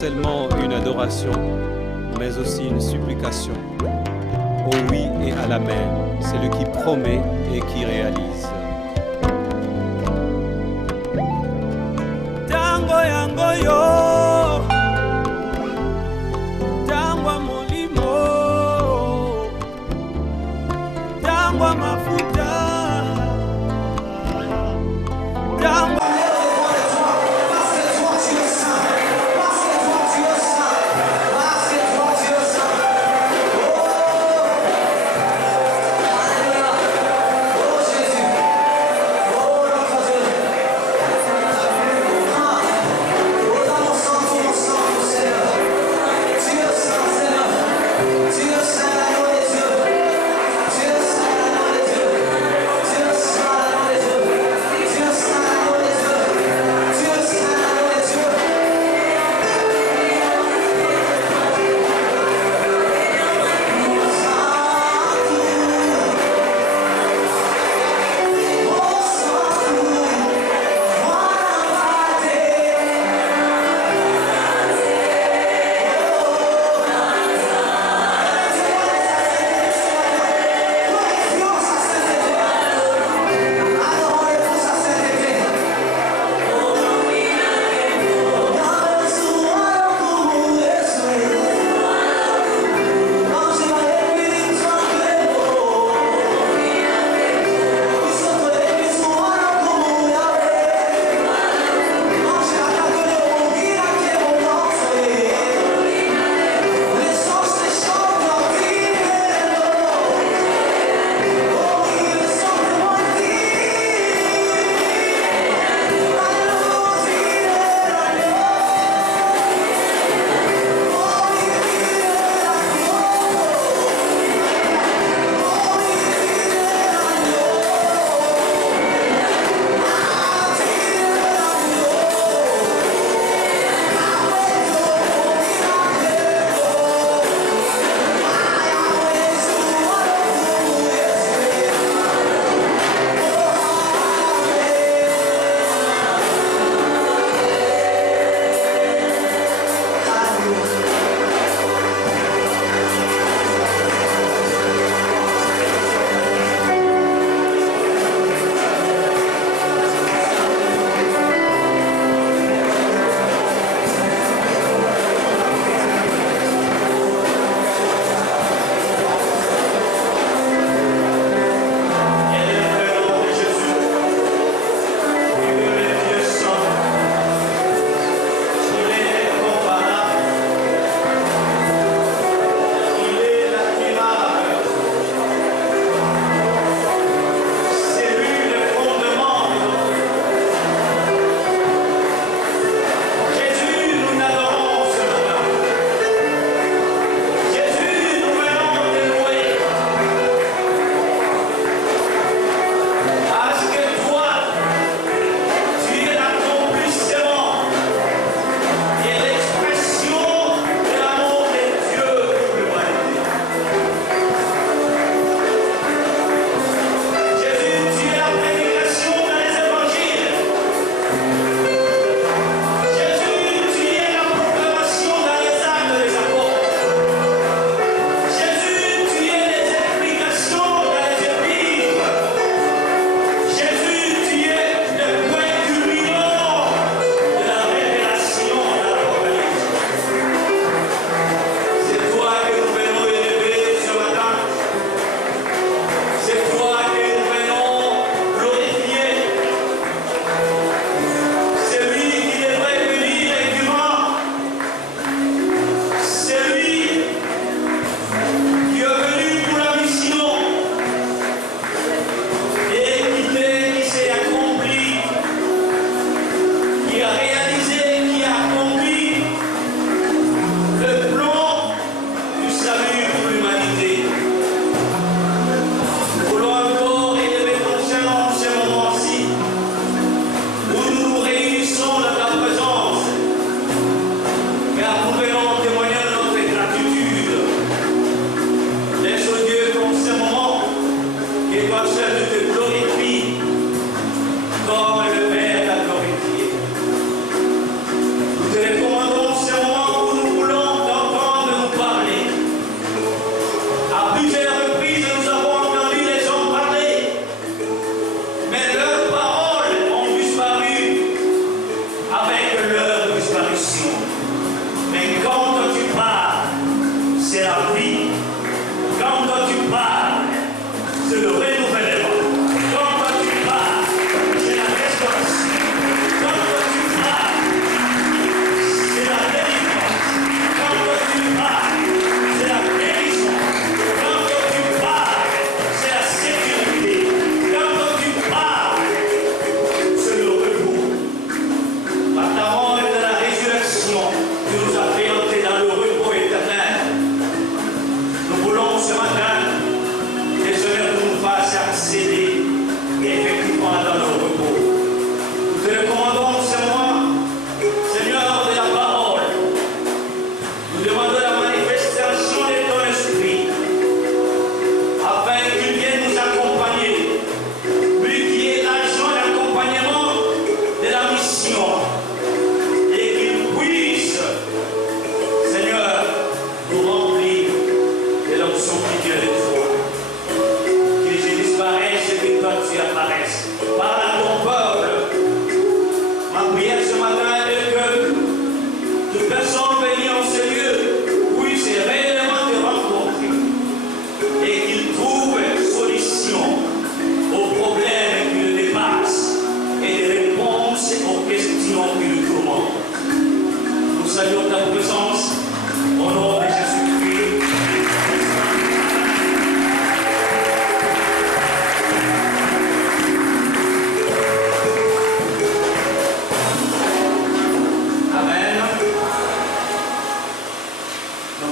Tellement une adoration, mais aussi une supplication. Au oui et à l'amen, celui qui promet et qui réalise. Tango yango yo, tango molimo, tango mafuta, tango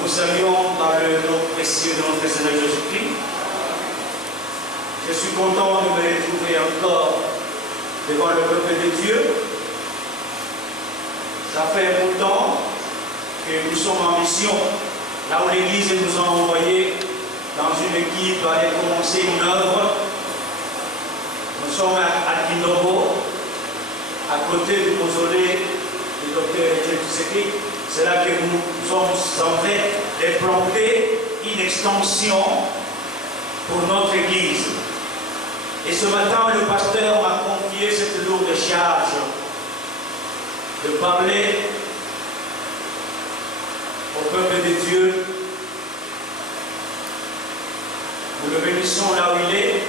vous saluons dans le nom précieux de notre Seigneur Jésus-Christ. Je suis content de me retrouver encore devant le peuple de Dieu. Ça fait un bout de temps que nous sommes en mission, là où l'Église nous a envoyés dans une équipe à aller commencer une œuvre. Nous sommes à Kindobo, à côté du mausolée du docteur Tshisekedi. C'est là que nous sommes en train de planter une extension pour notre Église. Et ce matin, le pasteur m'a confié cette lourde charge de parler au peuple de Dieu. Nous le bénissons là où il est.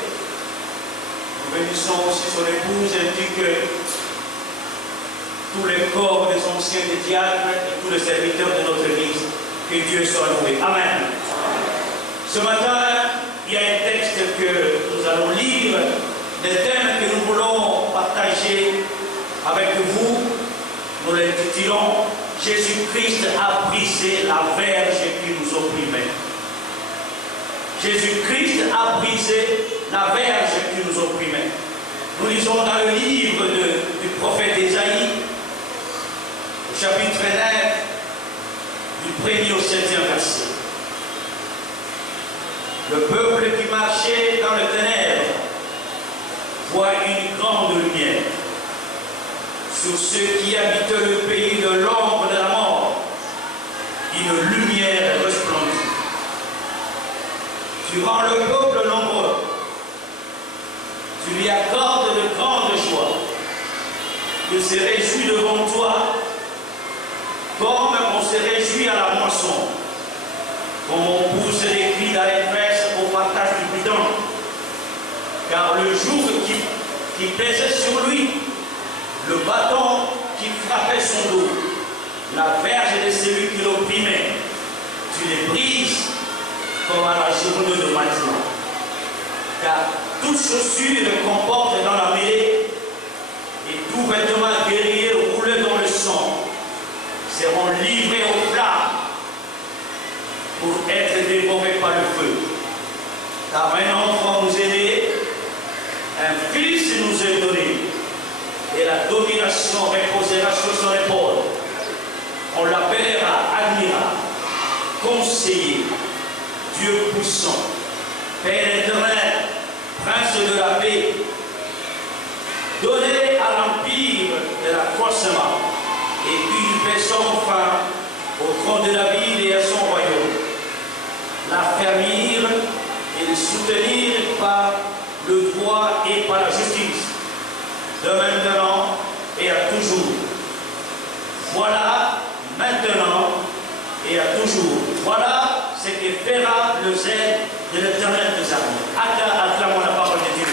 Nous bénissons aussi son épouse, ainsi que tous les corps des anciens des diacres et tous les serviteurs de notre Église. Que Dieu soit loué. Amen. Ce matin, il y a un texte que nous allons lire, des thèmes que nous voulons partager avec vous. Nous l'intitulons « Jésus-Christ a brisé la verge qui nous opprimait ». Jésus-Christ a brisé la verge qui nous opprimait. Nous lisons dans le livre du prophète Ésaïe, au chapitre 9, du 1er au 7e verset. Le peuple qui marchait dans le ténèbres voit une grande lumière. Sur ceux qui habitent le pays de l'ombre de la mort, une lumière resplendit. Tu rends le peuple nombreux. Tu lui accordes de grandes joies. Il se réjouit devant toi, comme on se réjouit à la moisson, comme on pousse les cris d'allégresse au partage du butin. Car le joug qui pesait sur lui, le bâton qui frappait son dos, la verge de celui qui l'opprimait, tu les brises comme à la journée de matin. Car toute chaussure comporte dans la mêlée, et tout vêtement guerrier roulé dans le sang seront livrés aux flammes pour être dévorés par le feu. Car un enfant nous est né, un fils nous est donné, et la domination reposera sur son épaule. On l'appellera admirable, conseiller, Dieu puissant, Père éternel, Prince de la paix, donné à l'empire de l'accroissement, et une personne enfin au trône de David et à son royaume, l'affermir et le soutenir par le droit et par la justice, de maintenant et à toujours. Voilà, maintenant et à toujours. Voilà ce que fera le zèle de l'Éternel des armées. Acclamons la parole de Dieu.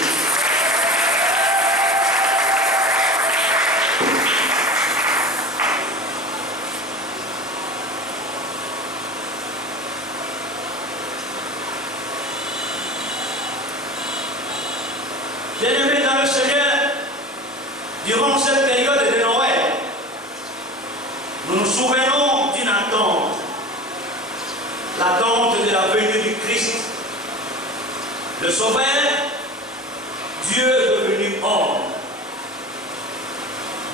Bien-aimés dans le Seigneur, durant cette période de Noël, nous nous souvenons d'une attente, l'attente de la venue du Christ, le Sauveur, Dieu devenu homme.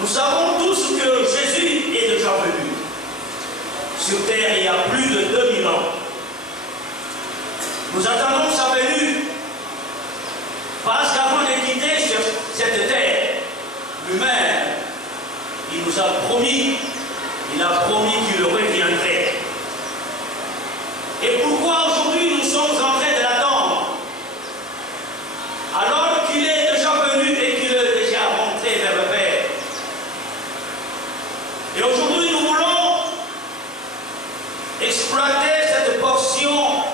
Nous savons tous que Jésus est déjà venu sur terre il y a plus de 2000 ans. Nous attendons sa venue parce qu'avant de quitter sur cette terre, lui-même, il nous a promis, qu'il reviendrait. Et pourquoi aujourd'hui nous sommes en train de l'attendre? Alors qu'il est déjà venu et qu'il est déjà rentré vers le Père. Et aujourd'hui nous voulons exploiter cette portion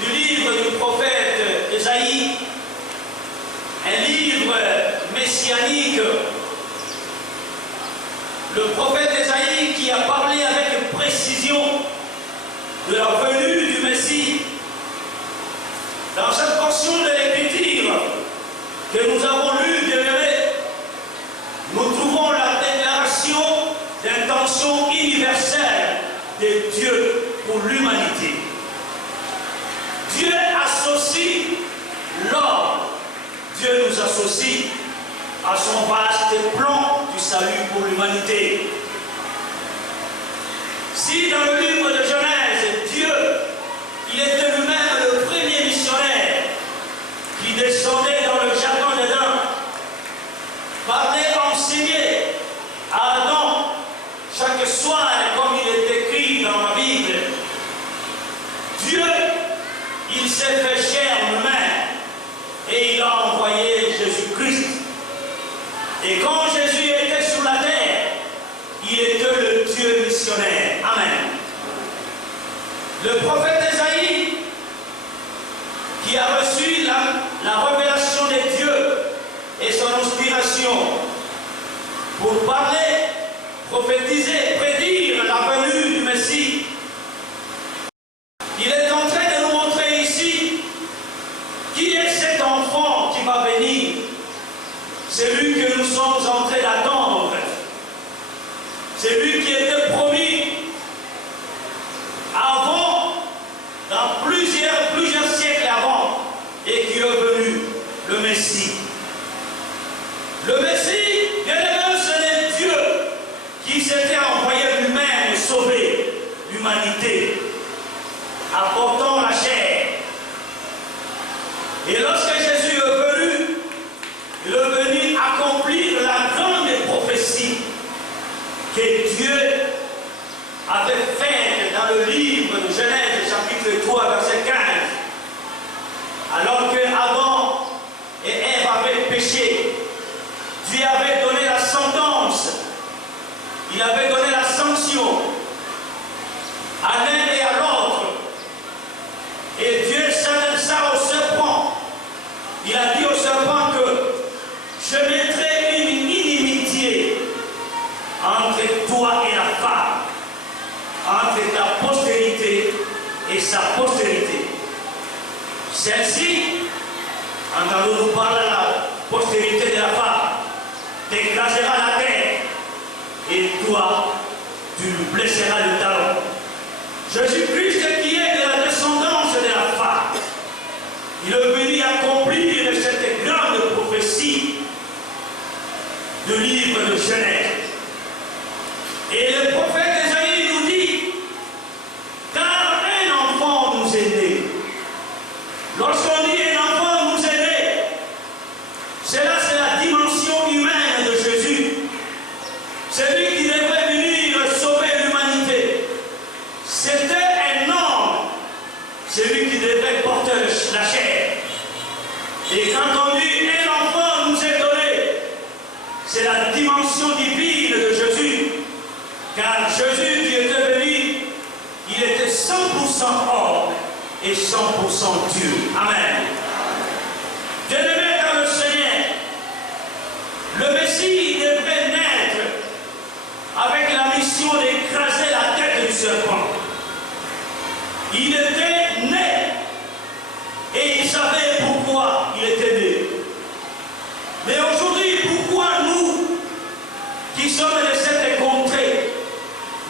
du livre du prophète Ésaïe, un livre messianique. Le prophète Ésaïe qui a parlé avec précision de la venue du Messie. Dans cette portion de l'Écriture que nous avons lue, bien-aimés, nous trouvons la déclaration d'intention universelle de Dieu pour pour l'humanité. Dieu associe l'homme, Dieu nous associe à son vaste plan du salut pour l'humanité. Si dans le livre de Genèse, Dieu, il était lui-même le premier missionnaire qui descendait dans le jardin d'Éden, parlait, enseignait à Adam chaque soir, comme il est écrit dans la Bible. Dieu, il s'est fait chair lui-même et il a envoyé Jésus-Christ. Et quand Jésus était sur la terre, il était le Dieu missionnaire. Amen. Le prophète Ésaïe, qui a reçu la révélation des dieux et son inspiration pour parler, prophétiser, prédire la venue du Messie, il est en train de nous montrer ici qui est cet enfant qui va venir. C'est lui que nous sommes en train d'attendre. C'est lui qui était promis avant, dans plusieurs siècles avant, et qui est venu, le Messie. Le Messie, bien aimé, c'est Dieu qui s'était envoyé lui-même sauver l'humanité, apportant la chair. Et lorsque Jésus est venu, il est venu accomplir la grande prophétie que Dieu avait faite dans le livre de Genèse, chapitre 3, verset 15. Alors que Adam et Ève avaient péché, Dieu avait donné la sentence, il avait donné la sanction à l'un et à l'autre. Et Dieu s'adressa au serpent. Il a dit au serpent que je mettrai une inimitié entre toi et la femme, entre ta postérité et sa postérité. Celle-ci, entendons-nous parler de la postérité de la femme, t'écrasera la terre et toi, tu lui blesseras le talon. Jésus-Christ qui est de la descendance de la femme, il est venu accomplir cette grande prophétie du livre de Genèse. Et le prophète Ésaïe nous dit, car un enfant nous est né. Lorsqu'on dit un enfant nous est né, c'est la dimension humaine de Jésus. C'est lui qui devrait venir sauver l'humanité. C'était un homme, c'est lui qui devrait porter la chair. Et quand on dit un enfant nous est donné, c'est la dimension divine de Jésus. Car Jésus qui était venu, il était 100% homme et 100% Dieu. Amen. Bien-aimés dans le Seigneur, le Messie devrait naître avec la mission d'écraser la tête du serpent. Il était né et il savait pourquoi il était né. Mais aujourd'hui, pourquoi nous, qui sommes de cette contrée,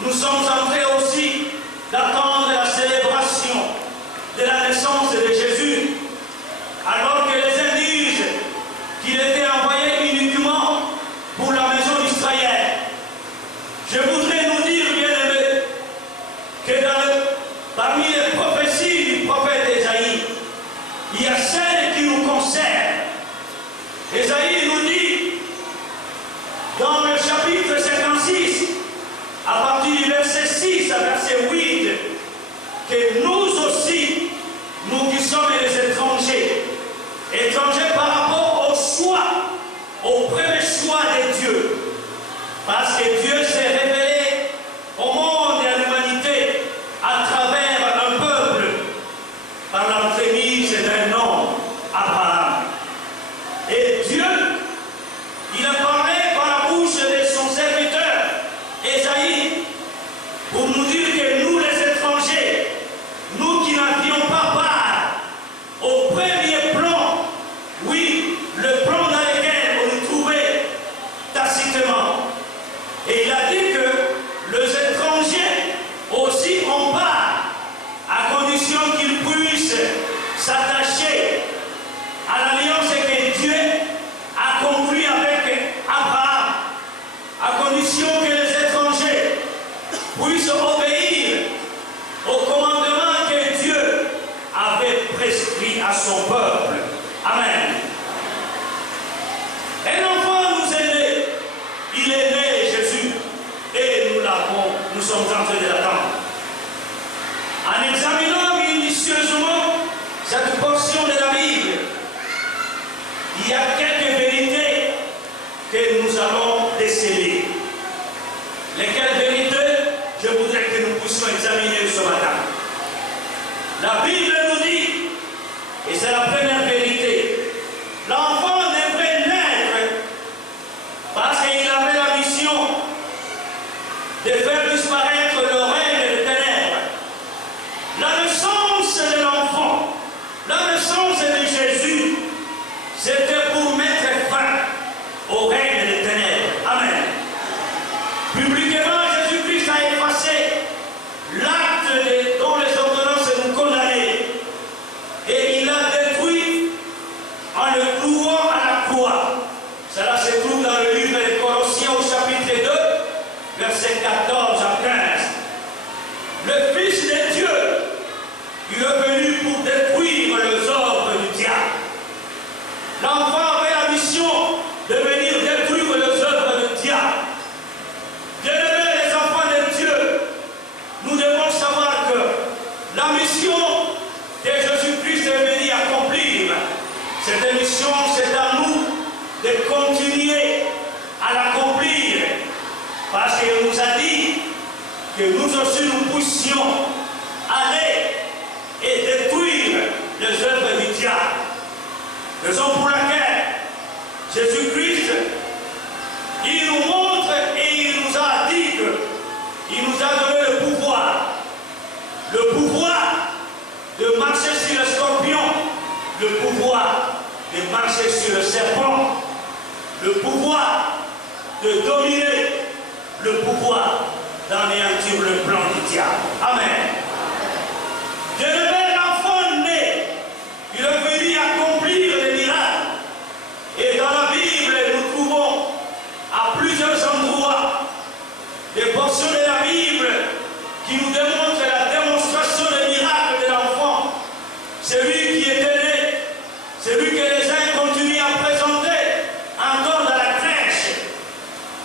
nous sommes en train aussi d'attendre la célébration de la naissance de Jésus, alors que les uns disent qu'il était envoyé uniquement pour la maison d'Israël. Je voudrais nous dire, bien-aimés, que parmi les prophéties du prophète Ésaïe, il y a 5 puisse obéir au commandement que Dieu avait prescrit à son peuple. Amen. Un enfant nous est né. Il est né, Jésus, et nous sommes en train de l'attendre. En examinant minutieusement cette portion de la Bible, il y a quelques vérités que nous allons déceler. Lesquelles vérités je voudrais que nous puissions examiner ce matin. La Bible nous dit, et c'est la première vérité, l'enfant devrait naître parce qu'il avait la mission de faire disparaître le règne des ténèbres. La naissance de l'enfant, la naissance de Jésus, c'était pour mettre fin au règne des ténèbres. Amen. Publiquement, Jésus-Christ a effacé l'acte dont les ordonnances nous condamnaient. Et il l'a détruit en le clouant à la croix. Cela se trouve dans le livre des Colossiens au chapitre 2, versets 14 à 15. Le Fils de Dieu, il est venu pour détruire les œuvres du diable. L'enfant avait la mission de venir détruire les œuvres du diable. Bien-aimés, les enfants de Dieu, nous devons savoir que la mission que Jésus-Christ est venu accomplir, cette mission, c'est à nous de continuer à l'accomplir, parce qu'il nous a dit que nous aussi nous puissions aller et détruire les œuvres du diable. Raison pour laquelle Jésus-Christ, il nous montre et il nous a dit qu'il nous a donné le pouvoir de marcher sur le scorpion, le pouvoir de marcher sur le serpent, le pouvoir de dominer, le pouvoir d'anéantir le plan du diable. Amen. Bien-aimé, l'enfant né, il est venu accomplir des miracles. Et dans la Bible, nous trouvons à plusieurs endroits des portions de la Bible qui nous démontrent la démonstration des miracles de l'enfant. Celui qui était né, celui que les uns continuent à présenter encore dans la crèche,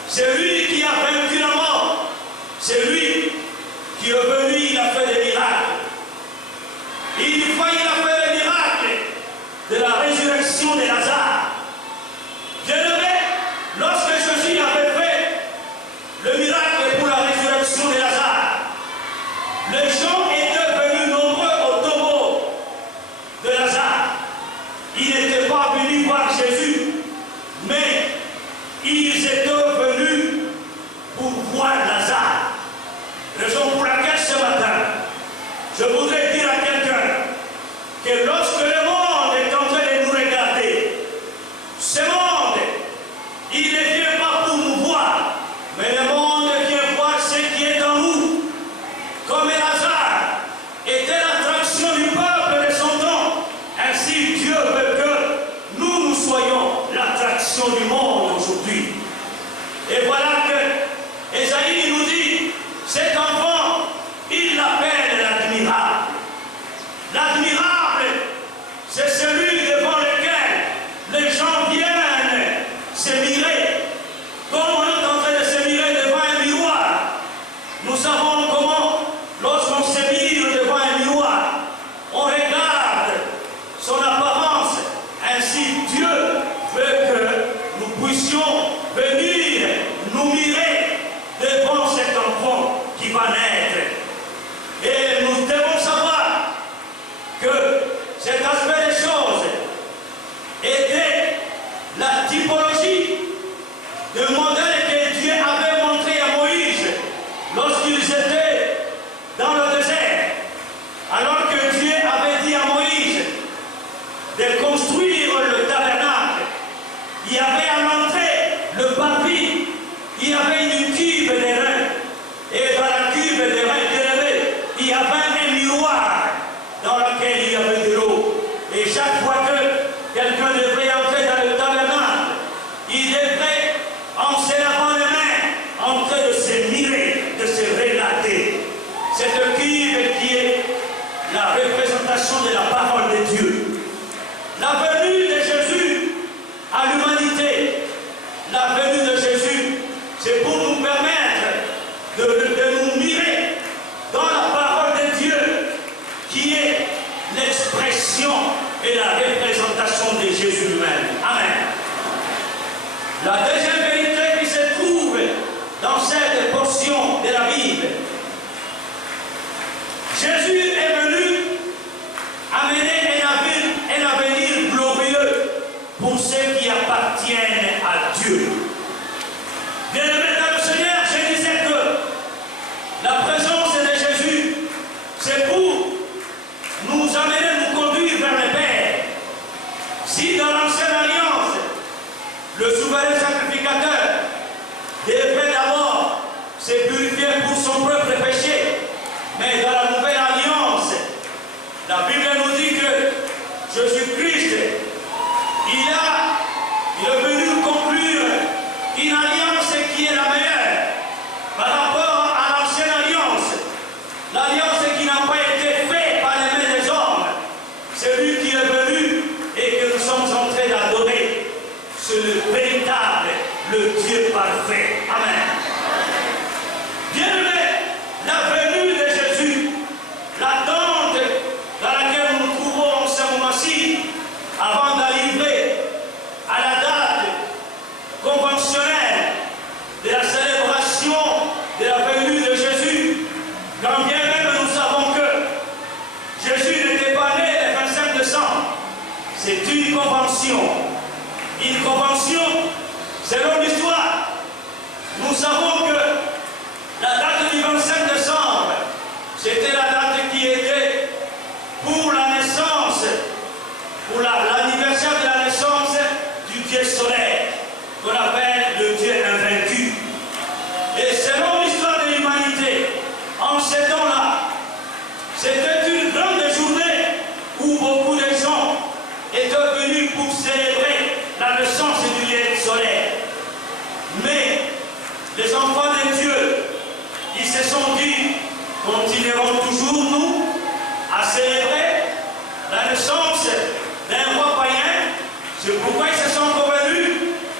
celui qui a vaincu la mort, celui qui est venu, il a fait des miracles. Une fois, il a fait le miracle de la résurrection de Lazare. Bien-aimé, lorsque Jésus avait fait le miracle pour la résurrection de Lazare, les gens étaient venus nombreux au tombeau de Lazare. Ils n'étaient pas venus voir Jésus, mais ils étaient venus pour voir Lazare. Raison pour laquelle ce matin, je voudrais dire à quelqu'un que lorsque le monde est en train de nous regarder, ce monde, il ne vient pas pour nous voir, mais le monde vient voir ce qui est en nous. Comme Lazare était l'attraction du peuple de son temps, ainsi Dieu veut que nous soyons l'attraction du monde aujourd'hui. Et voilà que Ésaïe nous dit, cet enfant, il l'appelle l'admirable. L'admirable, c'est celui devant lequel les gens viennent se mirer. Comme on est en train de se mirer devant un miroir, nous savons comment, lorsqu'on se mire devant un miroir, on regarde son apparence. Ainsi, Dieu veut que nous puissions venir nous mirer devant cet enfant qui va naître. Et nous devons savoir que cet aspect des choses était la typologie du modèle que Dieu avait montré à Moïse lorsqu'ils étaient dans le désert. Alors que Dieu avait dit à Moïse de construire le tabernacle, il y avait à l'entrée le parvis, il y avait une cuve d'airain, et dans la cuve d'airain, il y avait l'alliance qui n'a pas été faite par les mains des hommes. C'est lui qui est venu et que nous sommes en train d'adorer. C'est le véritable, le Dieu parfait. Amen. Bien-aimés, la venue de Jésus, l'attente dans laquelle nous nous trouvons en ce moment-ci, avant d'arriver à la date conventionnelle de la célébration de la venue de Jésus, quand bien même nous savons que Jésus n'était pas né le 25 décembre, c'est une convention. Une convention, selon l'histoire, nous savons que la date du 25 décembre, c'était la date qui était pour la naissance, pour l'anniversaire de la naissance du Dieu solaire, qu'on appelle le Dieu invaincu. Et selon l'histoire de l'humanité, en ces temps-là, c'était une grande journée où beaucoup de gens étaient venus pour célébrer la naissance du Dieu solaire. Mais les enfants de Dieu, ils se sont dit, continuerons toujours nous à célébrer la naissance d'un roi païen. C'est pourquoi ils se sont convenus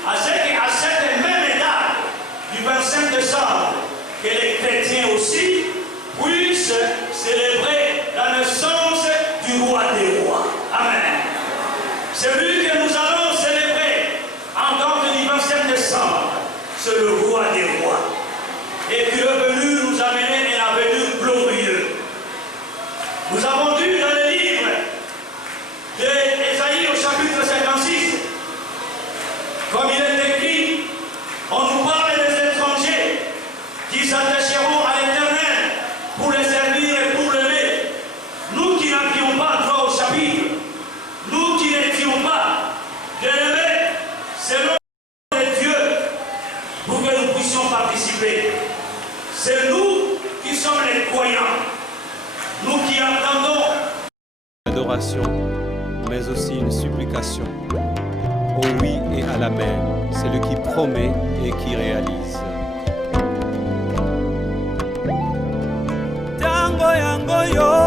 à cette même date du 25 décembre que les chrétiens aussi puissent célébrer la naissance du roi des rois. Amen. Celui que nous allons célébrer en date du 25 décembre, c'est le roi des rois. Et qui est venu nous amener un avenir glorieux. Nous avons lu dans le livre d'Ésaïe au chapitre 56, comme il est écrit, on nous parle des étrangers qui s'attacheront à l'Éternel pour les servir et pour l'aimer. Nous qui n'avions pas droit au chapitre, nous qui n'étions pas élevés selon les dieux pour que nous puissions participer. C'est nous qui sommes les croyants, nous qui attendons. Adoration, mais aussi une supplication. Au oui et à l'amen, c'est lui qui promet et qui réalise. Tango yango yo